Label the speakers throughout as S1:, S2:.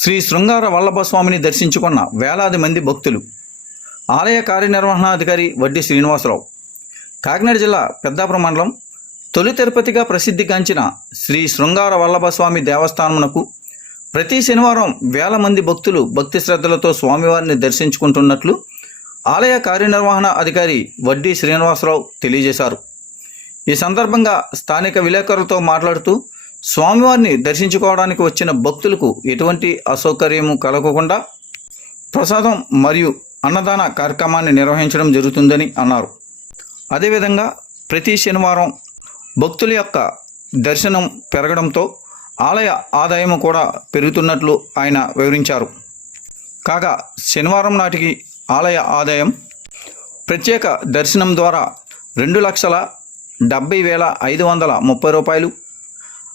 S1: శ్రీ శృంగార వల్లభ స్వామిని దర్శించుకున్న వేలాది మంది భక్తులు. ఆలయ కార్యనిర్వహణాధికారి వడ్డీ శ్రీనివాసరావు. కాకినాడ జిల్లా పెద్దాపురం మండలం తొలి తిరుపతిగా ప్రసిద్ధిగాంచిన శ్రీ శృంగార వల్లభస్వామి దేవస్థానమునకు ప్రతి శనివారం వేల మంది భక్తులు భక్తి శ్రద్ధలతో స్వామివారిని దర్శించుకుంటున్నట్లు ఆలయ కార్యనిర్వహణ అధికారి వడ్డీ శ్రీనివాసరావు తెలియజేశారు. ఈ సందర్భంగా స్థానిక విలేకరులతో మాట్లాడుతూ స్వామివారిని దర్శించుకోవడానికి వచ్చిన భక్తులకు ఎటువంటి అసౌకర్యము కలగకుండా ప్రసాదం మరియు అన్నదాన కార్యక్రమాన్ని నిర్వహించడం జరుగుతుందని అన్నారు. అదేవిధంగా ప్రతి శనివారం భక్తుల యొక్క దర్శనం పెరగడంతో ఆలయ ఆదాయం కూడా పెరుగుతున్నట్లు ఆయన వివరించారు. కాగా శనివారం నాటికి ఆలయ ఆదాయం ప్రత్యేక దర్శనం ద్వారా రెండు లక్షల డెబ్బై వేల ఐదు వందల ముప్పై రూపాయలు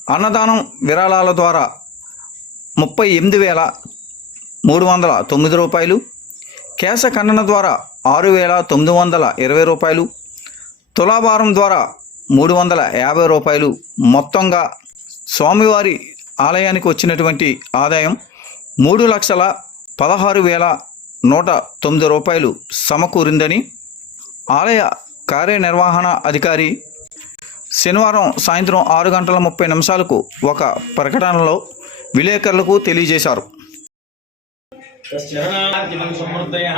S1: అన్నదానం విరాళాల ద్వారా ముప్పై ఎనిమిది వేల మూడు వందల తొమ్మిది రూపాయలు కేశ ఖండన ద్వారా ఆరు వేల తొమ్మిది వందల ఇరవై రూపాయలు తులాభారం ద్వారా మూడు వందల యాభై రూపాయలు మొత్తంగా స్వామివారి ఆలయానికి వచ్చినటువంటి ఆదాయం మూడు లక్షల పదహారు వేల నూట తొమ్మిది రూపాయలు సమకూరిందని ఆలయ కార్యనిర్వహణ అధికారి శనివారం సాయంత్రం ఆరు గంటల ముప్పై నిమిషాలకు ఒక ప్రకటనలో విలేకరులకు తెలియజేశారు.
S2: తశ్చరణాద్యమం సమృద్ధయః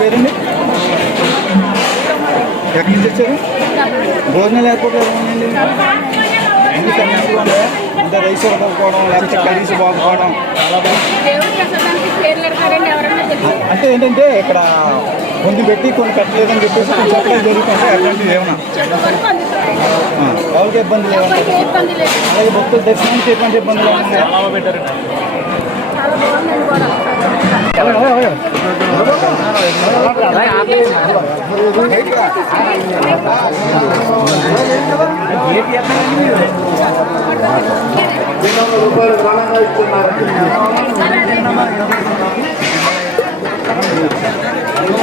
S1: పేరండి? ఎక్కడి నుంచి వచ్చారు? భోజనాలు ఎలా ఉన్నాయండి అన్ని కనీసం ఉన్నాయా? అంటే రైస్ ఉడకపోవడం లేకపోతే కర్రీస్ బాగుపోవడం. అంటే ఏంటంటే ఇక్కడ కొన్ని పెట్టి కొన్ని పెట్టలేదని చెప్పేసి కొన్ని చెప్పడం జరుగుతుంది అట్లాంటివి ఏమన్నా
S3: వరకు అందుతాయి
S1: ఆ, ఎవరికి ఇబ్బంది లేవన్నా
S3: ఎవరికి ఏ ఇబ్బంది లేదు
S1: అలాగే భక్తులు దర్శనానికి ఎటువంటి ఇబ్బందులు ఉన్నాయా
S3: చాలా బాగుందండి కూడా
S4: ఆలయం సంబంధించిన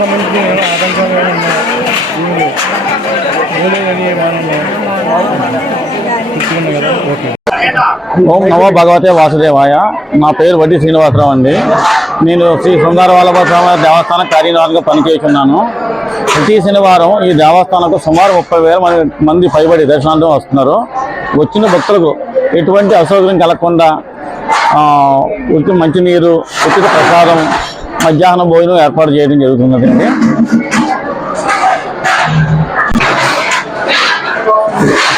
S4: ఏం లేదు. ఏలేదని లేదని చూసుకున్నాం కదా? ఓకే.
S5: ఓం నమో భగవతే వాసుదేవాయ. నా పేరు వడ్డీ శ్రీనివాసరావు అండి. నేను శ్రీ సుందర వల్లభ స్వామి దేవస్థాన కార్యనిర్వాహకంగా పనిచేస్తున్నాను. ప్రతి శనివారం ఈ దేవస్థానంకు సుమారు ముప్పై వేల మంది మంది పైబడి దర్శనార్థం వస్తున్నారు. వచ్చిన భక్తులకు ఎటువంటి అసౌకర్యం కలగకుండా ఉచిత మంచినీరు ఉచిత ప్రసాదం మధ్యాహ్నం భోజనం ఏర్పాటు చేయడం జరుగుతున్నదండి.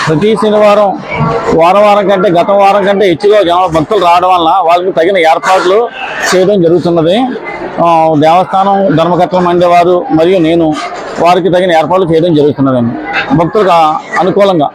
S5: ప్రతి శనివారం వారం వారం కంటే గత వారం కంటే ఎక్కువగా జన భక్తులు రావడం వల్ల వాళ్ళకి తగిన ఏర్పాట్లు చేయడం జరుగుతున్నది. దేవస్థానం ధర్మకర్తల మండేవారు మరియు నేను వారికి తగిన ఏర్పాట్లు చేయడం జరుగుతున్నదండి. భక్తులకు అనుకూలంగా